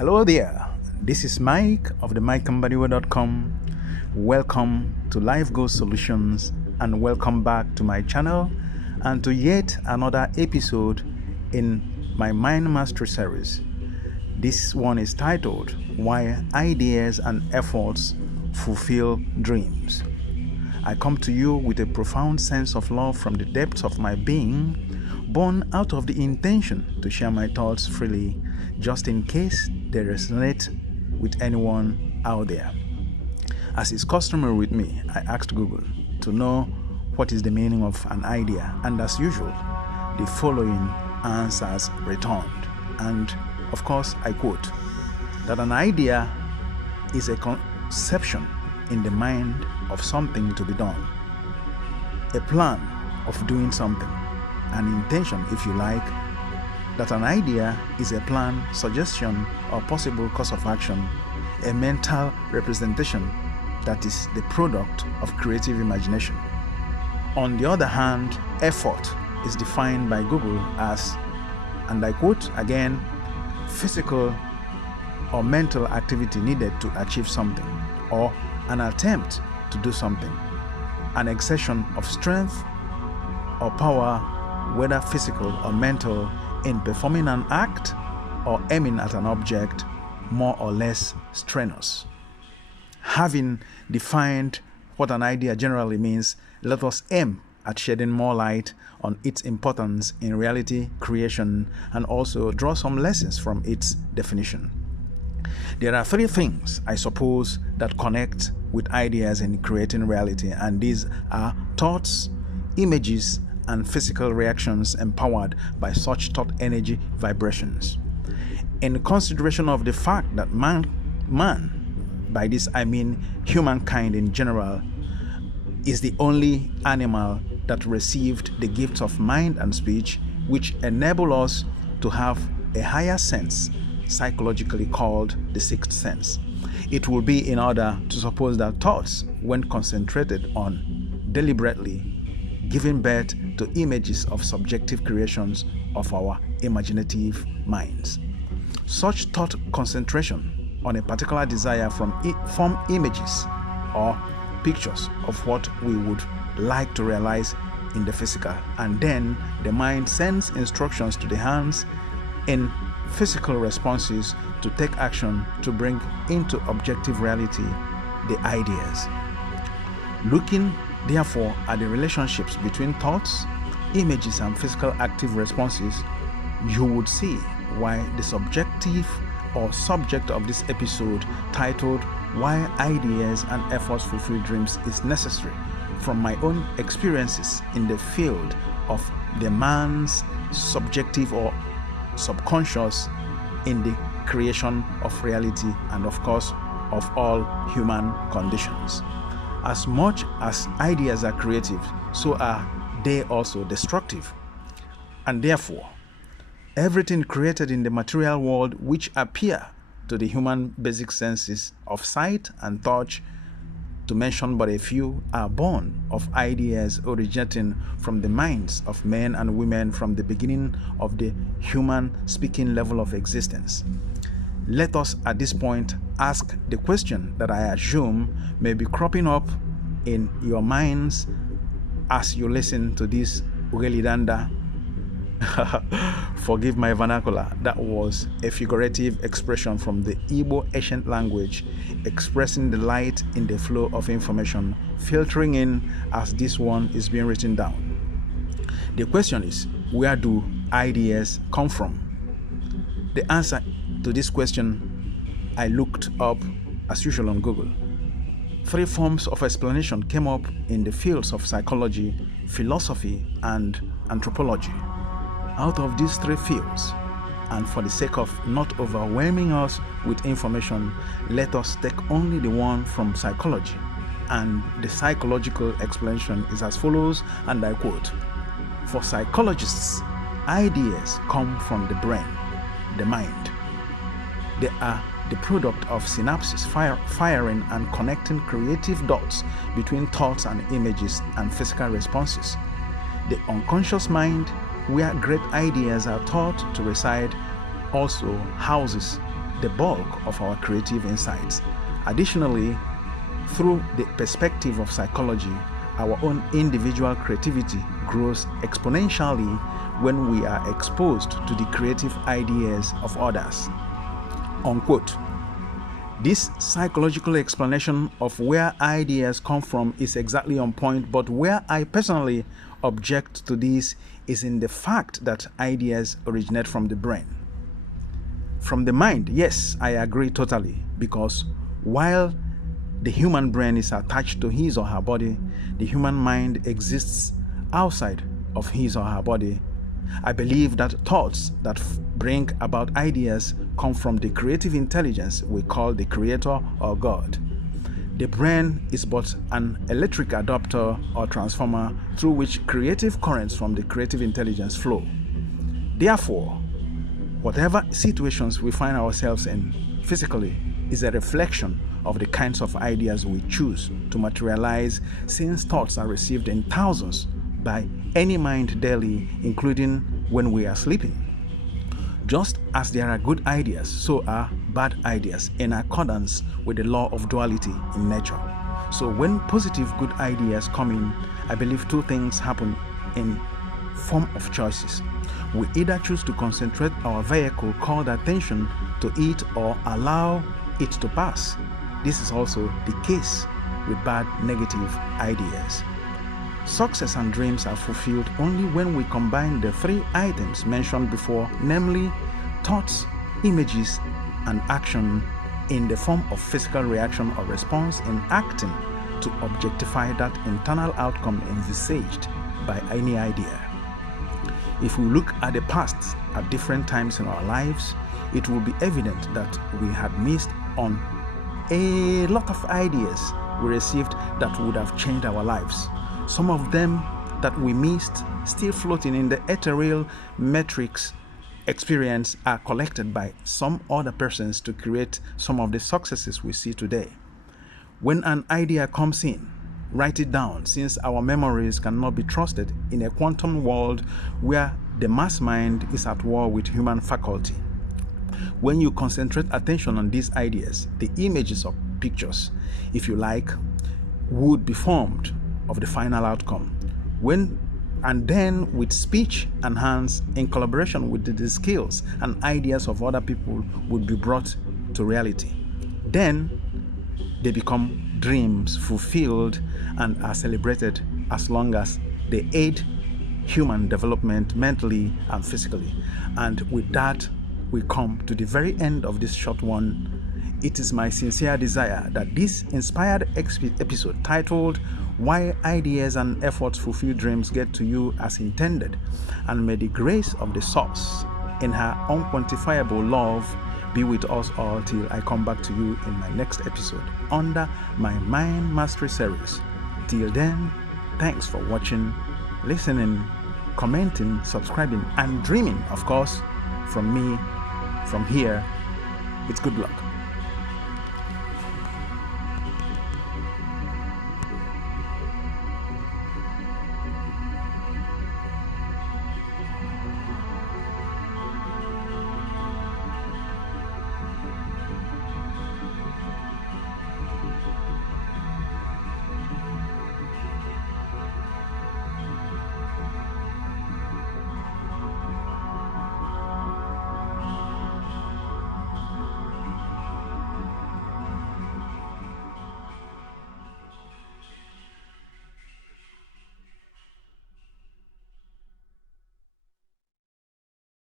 Hello there, this is Mike of the MikeCompany.com. Welcome to Life Goal Solutions and welcome back to my channel and to yet another episode in my Mind Mastery series. This one is titled Why Ideas and Efforts Fulfill Dreams. I come to you with a profound sense of love from the depths of my being, born out of the intention to share my thoughts freely, just in case they resonate with anyone out there. As is customary with me, I asked Google to know what is the meaning of an idea, and as usual, the following answers returned. And of course, I quote, that an idea is a conception in the mind of something to be done, a plan of doing something, an intention, if you like. That an idea is a plan, suggestion, or possible course of action, a mental representation that is the product of creative imagination. On the other hand, effort is defined by Google as, and I quote again, physical or mental activity needed to achieve something, or an attempt to do something, an exertion of strength or power, whether physical or mental, in performing an act or aiming at an object, more or less strenuous. Having defined what an idea generally means, let us aim at shedding more light on its importance in reality creation and also draw some lessons from its definition. There are three things, I suppose, that connect with ideas in creating reality, and these are thoughts, images, and physical reactions empowered by such thought energy vibrations. In consideration of the fact that man, by this I mean humankind in general, is the only animal that received the gifts of mind and speech, which enable us to have a higher sense, psychologically called the sixth sense. It will be in order to suppose that thoughts, when concentrated on deliberately, giving birth to images of subjective creations of our imaginative minds. Such thought concentration on a particular desire form images or pictures of what we would like to realize in the physical, and then the mind sends instructions to the hands in physical responses to take action to bring into objective reality the ideas. Looking therefore at the relationships between thoughts, images, and physical active responses, you would see why the subjective or subject of this episode, titled Why Ideas and Efforts Fulfill Dreams, is necessary from my own experiences in the field of the man's subjective or subconscious in the creation of reality and of course of all human conditions. As much as ideas are creative, so are they also destructive. And therefore, everything created in the material world which appear to the human basic senses of sight and touch, to mention but a few, are born of ideas originating from the minds of men and women from the beginning of the human speaking level of existence. Let us at this point ask the question that I assume may be cropping up in your minds as you listen to this Ugelidanda. Forgive my vernacular. That was a figurative expression from the Igbo ancient language, expressing the light in the flow of information filtering in as this one is being written down. The question is, where do ideas come from? The answer to this question I looked up as usual on Google. Three forms of explanation came up in the fields of psychology, philosophy, and anthropology. Out of these three fields, and for the sake of not overwhelming us with information, let us take only the one from psychology. And the psychological explanation is as follows, and I quote, for psychologists, ideas come from the brain, the mind. They are the product of synapses firing and connecting creative dots between thoughts and images and physical responses. The unconscious mind, where great ideas are thought to reside, also houses the bulk of our creative insights. Additionally, through the perspective of psychology, our own individual creativity grows exponentially when we are exposed to the creative ideas of others. Unquote. This psychological explanation of where ideas come from is exactly on point, but where I personally object to this is in the fact that ideas originate from the brain. From the mind, yes, I agree totally, because while the human brain is attached to his or her body, the human mind exists outside of his or her body. I believe that thoughts that bring about ideas come from the creative intelligence we call the Creator or God. The brain is but an electric adapter or transformer through which creative currents from the creative intelligence flow. Therefore, whatever situations we find ourselves in physically is a reflection of the kinds of ideas we choose to materialize, since thoughts are received in thousands by any mind daily, including when we are sleeping. Just as there are good ideas, so are bad ideas, in accordance with the law of duality in nature. So when positive good ideas come in, I believe two things happen in form of choices. We either choose to concentrate our vehicle called attention to it or allow it to pass. This is also the case with bad negative ideas. Success and dreams are fulfilled only when we combine the three items mentioned before, namely thoughts, images, and action in the form of physical reaction or response in acting to objectify that internal outcome envisaged by any idea. If we look at the past at different times in our lives, it will be evident that we had missed on a lot of ideas we received that would have changed our lives. Some of them that we missed, still floating in the ethereal metrics experience, are collected by some other persons to create some of the successes we see today. When an idea comes in, write it down, since our memories cannot be trusted in a quantum world where the mass mind is at war with human faculty. When you concentrate attention on these ideas, the images or pictures, if you like, would be formed of the final outcome. And then with speech and hands, in collaboration with the skills and ideas of other people, would be brought to reality. Then they become dreams fulfilled and are celebrated as long as they aid human development mentally and physically. And with that, we come to the very end of this short one. It is my sincere desire that this inspired episode titled "Why Ideas and Efforts Fulfill Dreams" get to you as intended, and may the grace of the source in her unquantifiable love be with us all till I come back to you in my next episode under my Mind Mastery series. Till then, thanks for watching, listening, commenting, subscribing, and dreaming, of course. From me, from here, it's good luck.